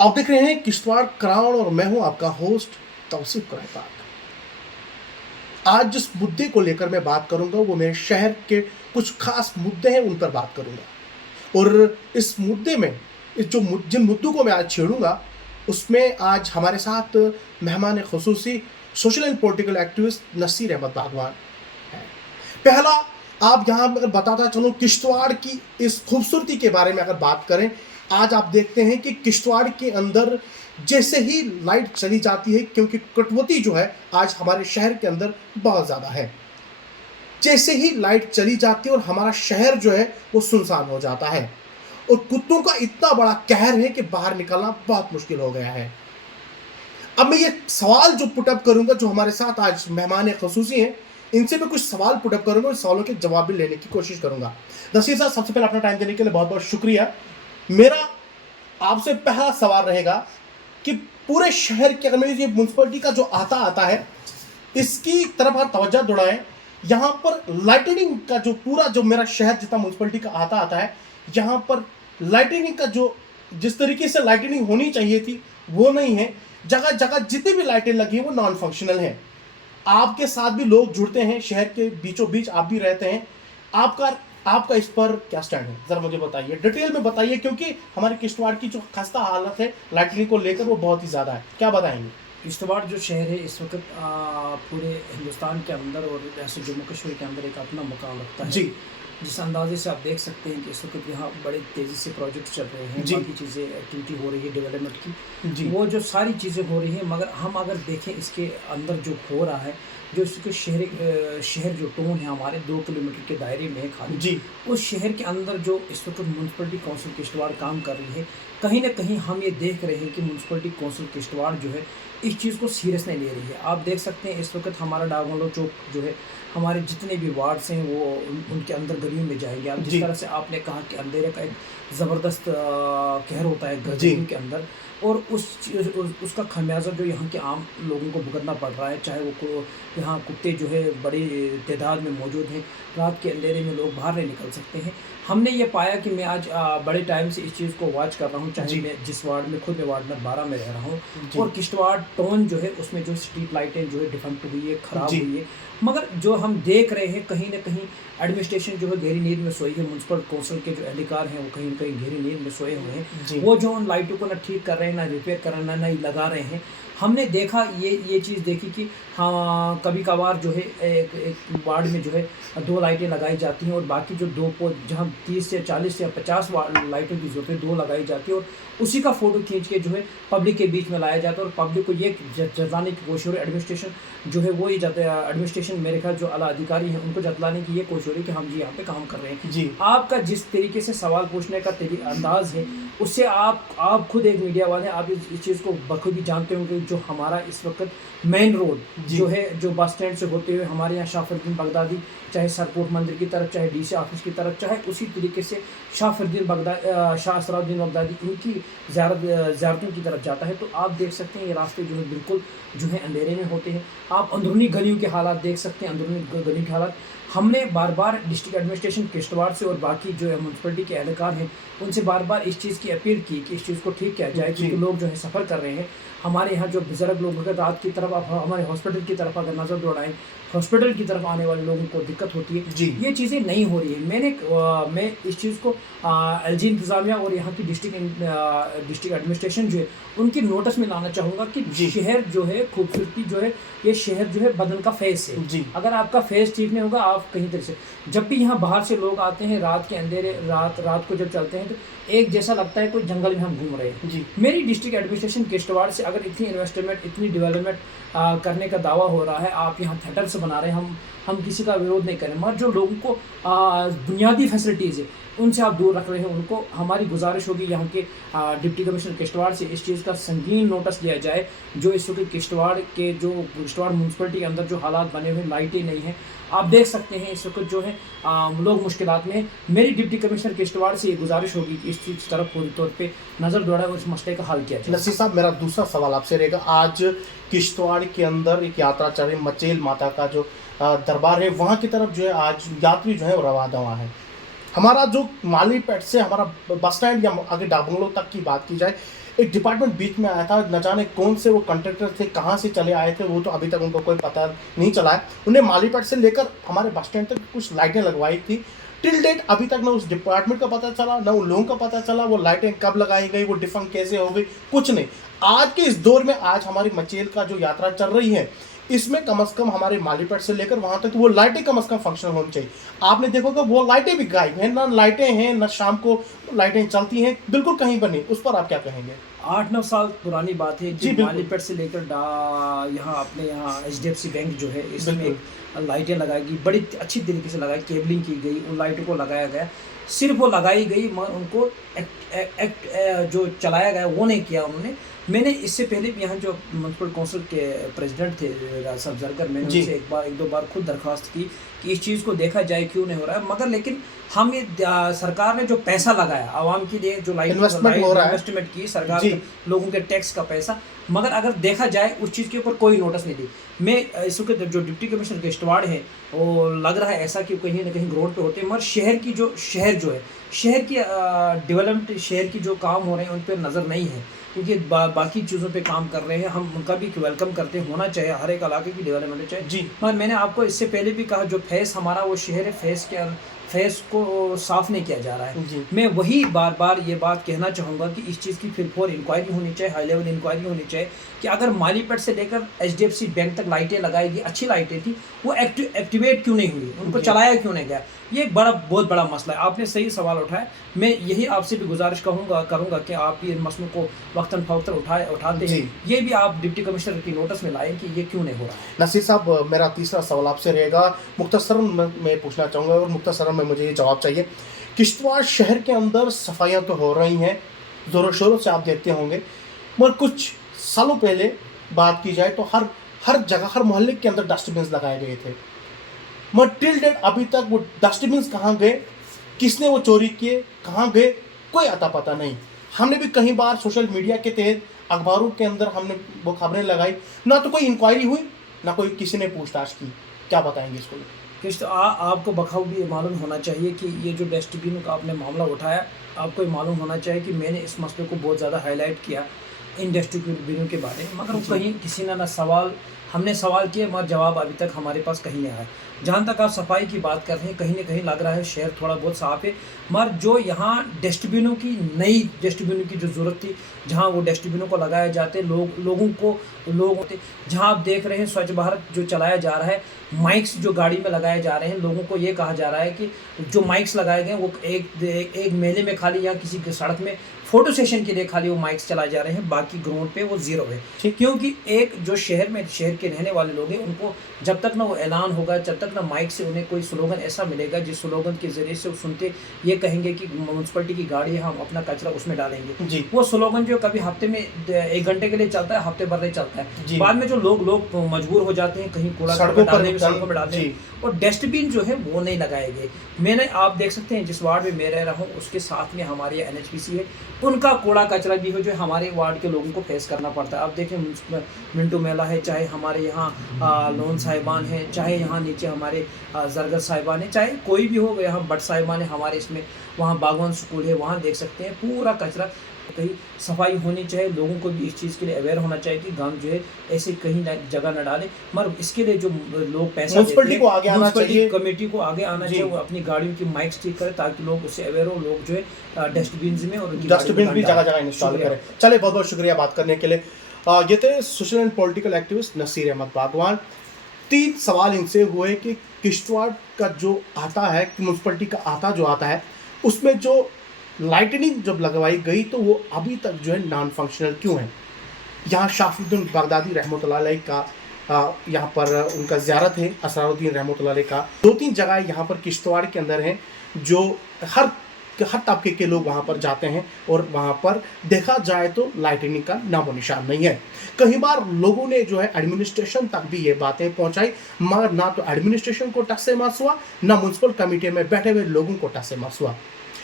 आप देख रहे हैं किश्तवाड़ क्राउन और मैं हूं आपका होस्ट तौसीफ कुरैशी। आज जिस मुद्दे को लेकर मैं बात करूंगा वो मेरे शहर के कुछ खास मुद्दे हैं, उन पर बात करूंगा। और इस मुद्दे में जिन मुद्दों को मैं आज छेड़ूंगा उसमें आज हमारे साथ मेहमान खुसूसी social and political activist Naseer Ahmad Bagwan है। पहला, आप यहाँ अगर बताता चलूँ किश्तवाड़ की इस खूबसूरती के बारे में अगर बात करें, आज आप देखते हैं कि किश्तवाड़ के अंदर जैसे ही लाइट चली जाती है, क्योंकि कटौती जो है आज हमारे शहर के अंदर बहुत ज़्यादा है, जैसे ही लाइट चली जाती है और हमारा शहर जो है वो सुनसान हो जाता है और कुत्तों का इतना बड़ा कहर है कि बाहर निकलना बहुत मुश्किल हो गया है। अब मैं ये सवाल जो पुटअप करूंगा, जो हमारे साथ आज मेहमान खुसूसी हैं, इनसे मैं कुछ सवाल पुटअप करूंगा और सवालों के जवाब भी लेने की कोशिश करूंगा। नसीर साहब, सबसे पहले अपना टाइम देने के लिए बहुत बहुत शुक्रिया। मेरा आपसे पहला सवाल रहेगा कि पूरे शहर के अंदर ये म्यूनसिपलिटी का जो आता है इसकी तरफ आप तवज्जो दौड़ाएं। यहाँ पर लाइटनिंग का जो पूरा जो मेरा शहर जितना म्यूनसिपलिटी का आता है, यहाँ पर लाइटनिंग का जो जिस तरीके से लाइटनिंग होनी चाहिए थी वो नहीं है। जगह जगह जितनी भी लाइटें लगी हैं वो नॉन फंक्शनल हैं। आपके साथ भी लोग जुड़ते हैं, शहर के बीचों बीच आप भी रहते हैं। आपका इस पर क्या स्टैंड है, जरा मुझे बताइए, डिटेल में बताइए, क्योंकि हमारे किश्तवाड़ की जो खस्ता हालत है लाइटनिंग को लेकर वो बहुत ही ज़्यादा है। क्या बताएंगे? किश्तवाड़ जो शहर है इस वक्त पूरे हिंदुस्तान के अंदर और ऐसे जम्मू कश्मीर के अंदर एक अपना मुकाम रखता है। जी, जिस अंदाजे से आप देख सकते हैं कि इस वक्त यहाँ बड़े तेज़ी से प्रोजेक्ट चल रहे हैं, बाकी चीज़ें एक्टिविटी हो रही है डेवलपमेंट की, वो जो सारी चीज़ें हो रही हैं, मगर हम अगर देखें इसके अंदर जो हो रहा है, जो इसके शहर जो टोन है हमारे 2 किलोमीटर के दायरे में है खाली जी, उस शहर के अंदर जो इस वक्त म्यूनसिपलिटी काउंसिल किश्तवाड़ काम कर रही है, कहीं ना कहीं हम ये देख रहे हैं कि म्यूनसिपलिटी काउंसिल किश्तवाड़ जो है इस चीज़ को सीरियस नहीं ले रही है। आप देख सकते हैं इस वक्त हमारा डागमलो चौक जो है, हमारे जितने भी वार्ड्स हैं वो उनके अंदर गलियों में जाएंगे। आप जिस तरह से आपने कहा कि अंधेरे का एक ज़बरदस्त कहर होता है गलियों के अंदर, और उसका खमियाजा जो यहाँ के आम लोगों को भुगतना पड़ रहा है, चाहे वो यहाँ कुत्ते जो है बड़ी तादाद में मौजूद हैं, रात के अंधेरे में लोग बाहर नहीं निकल सकते हैं। हमने ये पाया कि मैं आज बड़े टाइम से इस चीज़ को वॉच कर रहा हूँ, चाहे मैं जिस वार्ड में खुद मैं वार्ड नंबर 12 में रह रहा हूँ, और किश्तवाड़ टाउन जो है उसमें जो स्ट्रीट लाइटें जो है डिफेक्ट हुई है, ख़राब हुई है, मगर जो हम देख रहे हैं कहीं ना कहीं एडमिनिस्ट्रेशन जो है गहरी नींद में सोई है। म्यूनसिपल कौंसिल के जो अधिकार हैं वो कहीं ना कहीं गहरी नींद में सोए हुए हैं। वो जो उन लाइटों को ना ठीक कर रहे हैं, ना रिपेयर कर रहे हैं, ना लगा रहे हैं। हमने देखा ये चीज़ देखी कि हाँ, कभी कभार जो है एक वार्ड में जो है 2 लाइटें लगाई जाती हैं और बाकी जो 2 जहाँ 30 से 40 या 50 लाइटों की जरूरत है 2 लगाई जाती है, और उसी का फ़ोटो खींच के जो है पब्लिक के बीच में लाया जाता है और पब्लिक को ये जताने की कोशिश हो रही है। एडमिनिस्ट्रेशन जो है वो ही एडमिनिस्ट्रेशन मेरे ख्याल जो आला अधिकारी हैं उनको जतलाने की ये कोशिश हो रही है कि हम जी यहाँ पे काम कर रहे हैं। जी, आपका जिस तरीके से सवाल पूछने का अंदाज़ है उससे आप खुद एक मीडिया वाले हैं, आप इस चीज़ को बखूबी जानते होंगे। जो हमारा इस वक्त मेन रोड जो है, जो बस स्टैंड से होते हुए हमारे यहाँ शाफरुद्दीन बगदादी, चाहे सरकोट मंदिर की तरफ, चाहे डीसी ऑफिस की तरफ, चाहे उसी तरीके से शाह असराउद्दीन बगदादी इनकी ज़ियारतों की तरफ जाता है, तो आप देख सकते हैं ये रास्ते जो है बिल्कुल जो है अंधेरे में होते हैं। आप अंदरूनी गलियों के हालात देख सकते हैं, अंदरूनी गलियों के हालात। हमने बार बार डिस्ट्रिक्ट एडमिनिस्ट्रेशन किश्तवाड़ से और बाकी जो है म्यूनसिपलिटी के एहलकार हैं उनसे बार बार इस चीज़ की अपील की कि इस चीज़ को ठीक किया जाए, क्योंकि लोग जो है सफ़र कर रहे हैं। हमारे यहाँ जो बुजुर्ग लोग अगर रात की तरफ, आप हमारे हॉस्पिटल की तरफ अगर नज़र दौड़ाएं, हॉस्पिटल की तरफ आने वाले लोगों को दिक्कत होती है। ये चीज़ें नहीं हो रही है। मैं इस चीज़ को एलजी इंतज़ामिया और यहाँ की डिस्ट्रिक्ट एडमिनिस्ट्रेशन जो है उनकी नोटिस में लाना चाहूँगा कि शहर जो है खूबसूरती जो है, ये शहर जो है बदन का फेस है। अगर आपका फेस ठीक नहीं होगा, आप कहीं तरह से जब भी यहाँ बाहर से लोग आते हैं रात के अंधेरे, रात को जब चलते हैं तो एक जैसा लगता है कोई जंगल में हम घूम रहे हैं। मेरी डिस्ट्रिक्ट एडमिनिस्ट्रेशन किश्तवाड़ से अगर इतनी इन्वेस्टमेंट, इतनी डेवलपमेंट करने का दावा हो रहा है, आप यहाँ थिएटर्स बना रहे हैं, हम किसी का विरोध नहीं करें, मगर जो लोगों को बुनियादी फैसिलिटीज़ है उनसे आप दूर रख रहे हैं, उनको हमारी गुजारिश होगी यहाँ के डिप्टी कमिश्नर किश्तवाड़ से इस चीज़ का संगीन नोटिस लिया जाए। जो इस वक्त किश्तवाड़ म्यूनसिपलिटी के अंदर जो हालात बने हुए, लाइटें नहीं हैं, आप देख सकते हैं इस वक्त जो है लोग मुश्किलात में हैं। मेरी डिप्टी कमिश्नर किश्तवाड़ से ये गुजारिश होगी कि इस चीज़ तरफ पूरी तौर पे नज़र दौड़ाए और इस मसले का हल किया जाए। नसीर साहब, मेरा दूसरा सवाल आपसे रहेगा, आज किश्तवाड़ के अंदर एक यात्रा चल रही, मचेल माता का जो दरबार है, वहाँ की तरफ जो है आज यात्री जो है वो रवा दवा है, हमारा जो मालीपेट से हमारा बस स्टैंड या आगे डाबंगलो तक की बात की जाए, एक डिपार्टमेंट बीच में आया था, न जाने कौन से वो कंट्रैक्टर थे, कहाँ से चले आए थे, वो तो अभी तक उनको कोई पता नहीं चला है। उन्हें मालीपेट से लेकर हमारे बस स्टैंड तक कुछ लाइटें लगवाई थी। टिल डेट अभी तक ना उस डिपार्टमेंट का पता चला, ना उन लोगों का पता चला, वो लाइटें कब लगाई गई, वो डिफंक्ट कैसे हो गई, कुछ नहीं। आज के इस दौर में आज हमारी मचेल का जो यात्रा चल रही है, इसमें कम से कम हमारे मालीपेट से लेकर वहां तक वो लाइटें कम से कम फंक्शनल होनी चाहिए। आपने देखोगे वो लाइटें भी गायब हैं, ना लाइटें हैं, ना शाम को लाइटें चलती हैं, बिल्कुल कहीं पर नहीं। उस पर आप क्या कहेंगे? 8-9 साल पुरानी बात है जी, कि बिल्कुल। मालीपेट से लेकर यहाँ अपने यहाँ HDFC बैंक जो है इसमें बिल्कुल। लाइटें लगाई गई, बड़ी अच्छी तरीके से लगाई, केबलिंग की गई, उन लाइटों को लगाया गया। सिर्फ वो लगाई गई मगर उनको जो चलाया गया वो नहीं किया उन्होंने। मैंने इससे पहले भी यहाँ जो म्यूनसिपल काउंसिल के प्रेसिडेंट थे राज साहब जरगर, मैंने जी। उनसे एक दो बार खुद दरख्वास्त की कि इस चीज़ को देखा जाए क्यों नहीं हो रहा है। मगर लेकिन हम ये सरकार ने जो पैसा लगाया आवाम के लिए, जो इन्वेस्टमेंट हो रहा है। इन्वेस्टमेंट की सरकार जी। लोगों के टैक्स का पैसा, मगर अगर देखा जाए उस चीज़ के ऊपर कोई नोटिस नहीं दी। मैं इस वक्त जो डिप्टी कमिश्नर किश्तवाड़ है वो लग रहा है ऐसा कि कहीं ना कहीं ग्राउंड पे होते हैं, मगर शहर जो है शहर की डेवलपमेंट, शहर की जो काम हो रहे हैं उन पर नज़र नहीं है, क्योंकि बाकी चीज़ों पे काम कर रहे हैं। हम उनका भी वेलकम करते हैं, होना चाहिए, हर एक इलाके की डेवलपमेंट चाहिए जी। मगर मैंने आपको इससे पहले भी कहा जो फेस हमारा वो शहर है, फेस को साफ नहीं किया जा रहा है। जी। मैं वही बार बार ये बात कहना चाहूँगा कि इस चीज़ की फिर फोर इंक्वायरी होनी चाहिए, हाई लेवल इंक्वायरी होनी चाहिए कि अगर मालीपेट से लेकर HDFC बैंक तक लाइटें लगाई गई, अच्छी लाइटें थी, वो एक्टिवेट क्यों नहीं हुई, उनको चलाया क्यों नहीं गया। ये एक बहुत बड़ा मसला है। आपने सही सवाल उठाया। मैं यही आपसे भी गुजारिश करूँगा कि आप ये मसलों को वक्तन फवक्तन उठाते हैं, ये भी आप डिप्टी कमिश्नर की नोटिस में लाएं कि ये क्यों नहीं हो रहा। नसीर साहब, मेरा तीसरा सवाल आपसे रहेगा, मुख्तसरन मैं पूछना चाहूँगा और मुख्तसरन में मुझे ये जवाब चाहिए। किश्तवाड़ शहर के अंदर सफाइयाँ तो हो रही हैं, ज़ोरों शोरों से आप देखते होंगे, मगर कुछ सालों पहले बात की जाए तो हर जगह, हर मोहल्ले के अंदर डस्टबिन लगाए गए थे, मगर टिल डेट अभी तक वो डस्टबिन कहाँ गए, किसने वो चोरी किए, कहाँ गए, कोई अता पता नहीं। हमने भी कई बार सोशल मीडिया के तहत अखबारों के अंदर हमने वो खबरें लगाई, ना तो कोई इंक्वायरी हुई, ना कोई किसी ने पूछताछ की। क्या बताएंगे इसको? किस्त आपको बखूबी भी मालूम होना चाहिए कि ये जो डस्टबिन का आपने मामला उठाया, आपको ये मालूम होना चाहिए कि मैंने इस मसले को बहुत ज़्यादा हाईलाइट किया इन डस्टबिनों के बारे में, मगर कहीं किसी ने ना हमने सवाल किए मगर जवाब अभी तक हमारे पास कहीं नहीं आया। जहाँ तक आप सफाई की बात कर रहे हैं, कहीं ना कहीं लग रहा है शहर थोड़ा बहुत साफ है, मगर जो यहाँ नई डस्टबिनों की जो ज़रूरत थी, जहाँ वो डस्टबिनों को लगाया जाते लोग होते, जहाँ आप देख रहे हैं स्वच्छ भारत जो चलाया जा रहा है, माइक्स जो गाड़ी में लगाए जा रहे हैं, लोगों को ये कहा जा रहा है कि जो माइक्स लगाए गए वो एक मेले में खाली या किसी सड़क में फोटो सेशन के लिए खाली वो माइक्स चलाए जा रहे हैं, बाकी ग्राउंड पे वो ज़ीरो है। क्योंकि एक जो शहर के रहने वाले लोग हैं, उनको जब तक ना वो ऐलान होगा, जब तक ना माइक से उन्हें कोई स्लोगन ऐसा मिलेगा जिस स्लोगन के ज़रिए से सुनते ये कहेंगे कि म्यूनसिपलिटी की गाड़ी है, हम अपना कचरा उसमें डालेंगे जी। वो स्लोगन जो कभी हफ्ते में 1 घंटे के लिए चलता है, हफ्ते भर नहीं चलता है, बाद में जो लोग मजबूर हो जाते हैं कहीं कूड़ा सड़कों पर डालने में, और डस्टबिन जो है वो नहीं लगाए गए। आप देख सकते हैं जिस वार्ड में मैं रह रहा हूँ उसके साथ में हमारे NHPC है, उनका कूड़ा कचरा भी हो जो हमारे वार्ड के लोगों को फेस करना पड़ता है। आप देखें मिंटू मेला है, चाहे हमारे यहाँ लोन साहिबान है, चाहे यहाँ नीचे हमारे जरगर साहिबान है, चाहे कोई भी हो, यहाँ बट साहिबान है हमारे इसमें, वहाँ बागवान स्कूल है, वहाँ देख सकते हैं पूरा कचरा। कहीं सफाई होनी चाहिए, लोगों को भी इस चीज़ के लिए अवेयर होना चाहिए कि गांव जो है ऐसे कहीं जगह न डाले, मगर इसके लिए जो लोग पैसा देते हैं, म्यूनसिपलिटी कमेटी को आगे आना चाहिए, वो अपनी गाड़ियों की माइक्स ठीक करे ताकि लोग उससे अवेयर हो, लोग जो है डस्टबिन में और डस्टबिन भी जगह इंस्टॉल करें। चले, बहुत बहुत शुक्रिया बात करने के लिए। ये थे social and political activist Naseer Ahmad Bagwan. 3 सवाल इनसे हुए कि किश्तवाड़ का जो आता है, म्यूनसिपलिटी का जो आता है, उसमें जो लाइटनिंग जब लगवाई गई तो वो अभी तक जो है नॉन फंक्शनल क्यों है। यहाँ शाफुद्दीन बगदादी रहमतुल्लाह अलैह का यहाँ पर उनका ज़ियारत है, असरारुद्दीन रहमतुल्लाह अलैह का 2-3 जगह यहाँ पर किश्तवाड़ के अंदर हैं जो हर तबके के लोग वहाँ पर जाते हैं, और वहाँ पर देखा जाए तो लाइटनिंग का नामो निशान नहीं है। कई बार लोगों ने जो है एडमिनिस्ट्रेशन तक भी ये बातें पहुँचाई, मगर ना तो एडमिनिस्ट्रेशन को टस से मस हुआ, ना म्यूनसिपल कमेटी में बैठे हुए लोगों को टस से मस हुआ।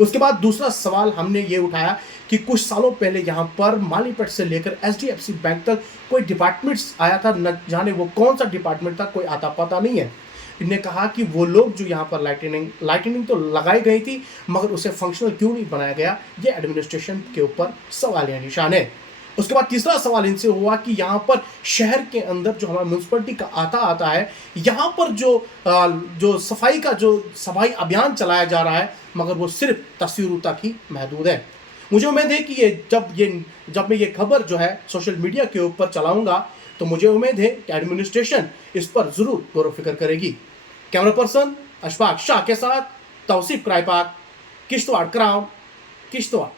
उसके बाद दूसरा सवाल हमने ये उठाया कि कुछ सालों पहले यहाँ पर मालीपेट से लेकर HDFC बैंक तक कोई डिपार्टमेंट्स आया था, न जाने वो कौन सा डिपार्टमेंट था, कोई आता पता नहीं है। इनने कहा कि वो लोग जो यहाँ पर लाइटनिंग तो लगाई गई थी मगर उसे फंक्शनल क्यों नहीं बनाया गया, ये एडमिनिस्ट्रेशन के ऊपर सवालिया निशान है। उसके बाद तीसरा सवाल इनसे हुआ कि यहाँ पर शहर के अंदर जो हमारा म्यूनसिपलिटी का आता है, यहाँ पर जो सफाई अभियान चलाया जा रहा है मगर वो सिर्फ तस्वीरों तक ही महदूद है। मुझे उम्मीद है कि जब मैं ये खबर जो है सोशल मीडिया के ऊपर चलाऊंगा तो मुझे उम्मीद है कि एडमिनिस्ट्रेशन इस पर ज़रूर गौर व फिक्र करेगी। कैमरा पर्सन अशफाक शाह के साथ तौसीफ क्राइपाक, किश्तवाड़ क्राउन, किश्तवाड़।